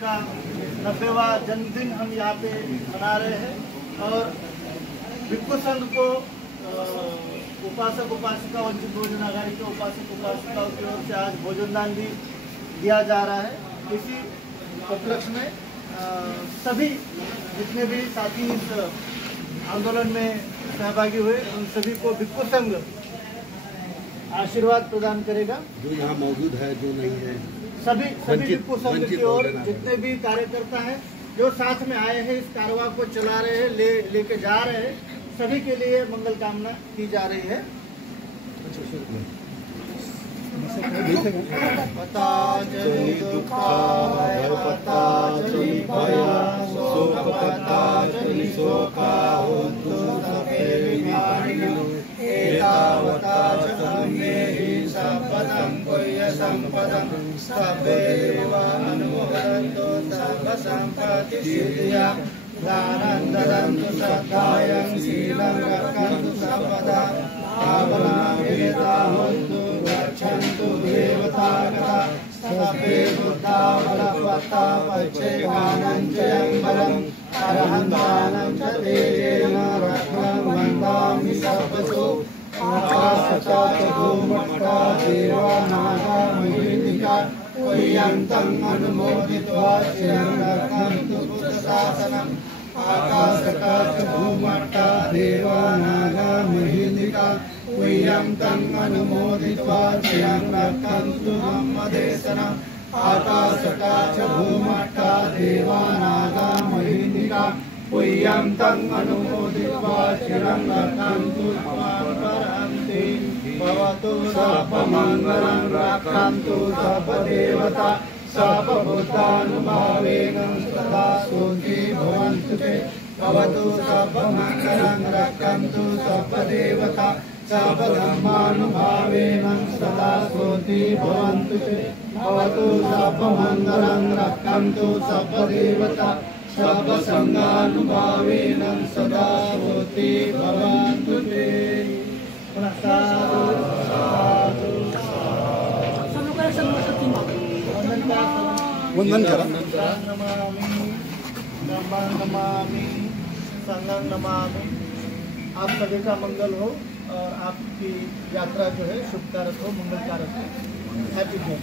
का 90वां जन्मदिन हम यहाँ पे मना रहे हैं और भिक्खु संघ को उपासक उपासिका वंचित बहुजन आघाड़ी के उपासक उपासिकाओं की ओर से आज भोजन दान भी दिया जा रहा है। इसी उपलक्ष्य में सभी जितने भी साथी इस आंदोलन में सहभागी हुए उन सभी को भिक्खु संघ आशीर्वाद प्रदान करेगा। जो यहाँ मौजूद है, जो नहीं है, सभी भिक्खु संघ की ओर जितने भी कार्यकर्ता हैं जो साथ में आए हैं, इस कारवां को चला रहे हैं, लेके जा रहे हैं, सभी के लिए मंगल कामना की जा रही है। पतांजलि दुःखाय पतांजलि भयाय शोक पतांजलि शोकाहोतु सर्वे विघ्नाः एतावता च धम्मेहि सम्पदं पुण्य सम्पदं सर्वे देवानुमोदन्तु सर्व सम्पत्ति सिद्धिया दानं ददन्तु श्रद्धायं शीलं रक्षन्तु सर्वदा आवनावेदाहन्तु गच्छन्तु देवतागता सर्वे बुद्धा बलवत्ता पच्चैकानं च यम्बरम् अरहन्तानं च तेजेन रत्नं वन्दामि सर्वसु आकाशचाच भूमट्टा देवानागा महीतिका पुय्यन्तं अनुमोदित्वा चिरं रक्षन्तु बुद्धशासनम् आकाशकाच भूमट्टा देवानागा महीतिका पुय्यन्तं अनुमोदित्वा चिरं रक्षन्तु ब्रह्मदेशनम् आकाशकाच भूमट्टा देवानागा महीतिका पुय्यन्तं अनुमोदित्वा चिरं रक्षन्तु त्वां परन्ति भवतु सर्वमङ्गलं रक्षन्तु सर्वदेवता सर्वभूतानुभावेन सदा सुखी भवन्तु ते भवतु सर्वमङ्गलं रक्षन्तु सर्वदेवता सर्वधर्मानुभावेन सदा सुखी भवन्तु ते भवतु सर्वमङ्गलं रक्षन्तु सर्वदेवता सर्वसंगानुभावेन सदा सुखी भवन्तु ते। वंदन करा। नमामि संगं नमामि। आप सभी का मंगल हो और आपकी यात्रा जो है शुभकारक हो, मंगलकारक हो। Happy journey.